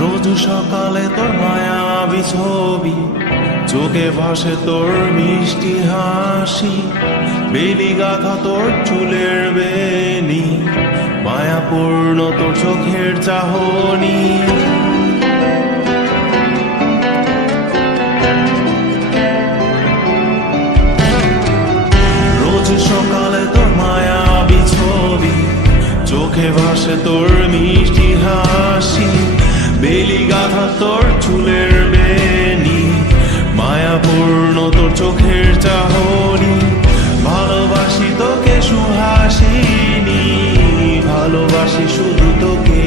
রোজ সকালে তোর মায়াবী ছবি, চোখে ভাসে তোর মিষ্টি হাসি, বেলি গাথা তোর চুলের বেনি, মায়াপূর্ণ তোর চোখের চাহনি। রোজ সকালে তোর মায়াবী ছবি, চোখে ভাসে তোর মিষ্টি হাসি, বেলি গাথা তোর চুলের বেনি, মায়াপূর্ণ তোর চোখের চাহনি। ভালোবাসি তোকে সুহাসিনী, ভালোবাসি শুধু তোকে।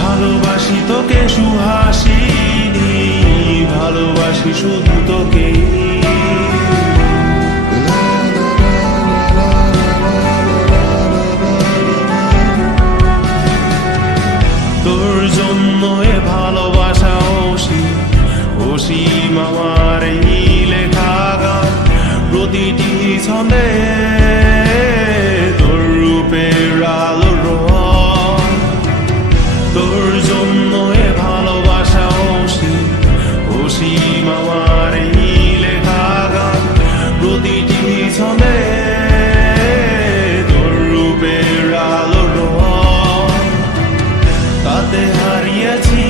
ভালোবাসি তোকে সুহাসিনী, ভালোবাসি শুধু তোকে। তোর জন্য এ ভালোবাসা অসীম আমার এই লেখা গান, প্রতিটি ছন্দে তোর রূপের আলো রং। তোর জন্য এ ভালোবাসা অসীম আমার এই লেখা গান, প্রতিটি ছন্দে তোর রূপের আলো রং। তাতে হারিয়েছি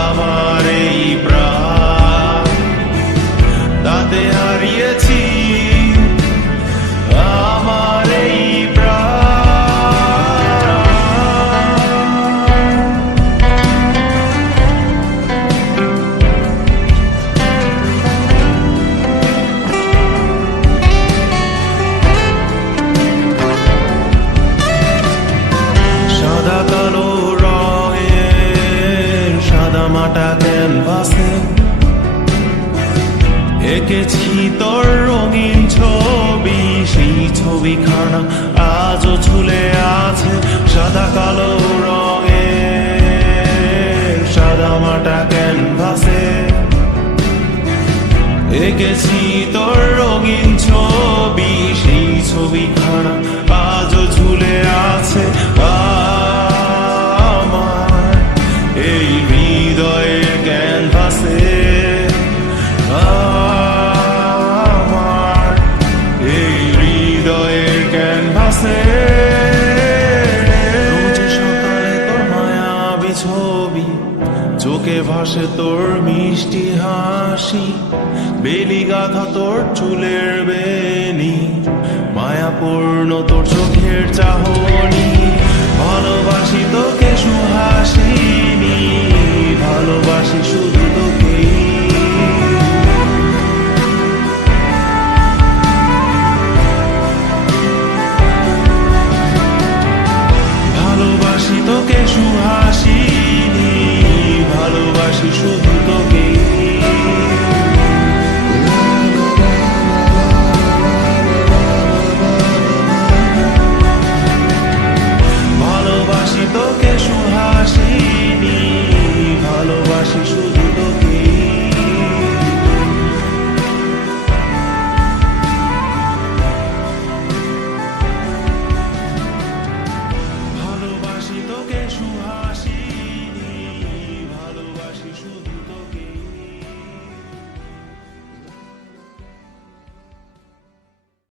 আমার এই প্রাণ, তাতে হারিয়েছি আমার এই মাটা ক্যানভাসে এঁকেছি তোর রঙিন ছবি, সেই ছবিখানা আজও ঝুলে আছে সাদা কালো রঙে। সাদা মাটা ক্যানভাসে এঁকেছি তোর রঙিন ছবি, সেই ছবিখানা আজও ঝুলে আছে আমার এই হৃদয়ের ক্যানভাসে। আমার এই হৃদয়ের ক্যানভাসে। রোজ সকালে তোর মায়াবী ছবি, চোখে ভাসে তোর মিষ্টি হাসি, বেলি গাথা তোর চুলের বেনি, মায়াপূর্ণ তোর চোখের চাহনি। ভালোবাসি তোকে সুহাসিনী, ভালোবাসি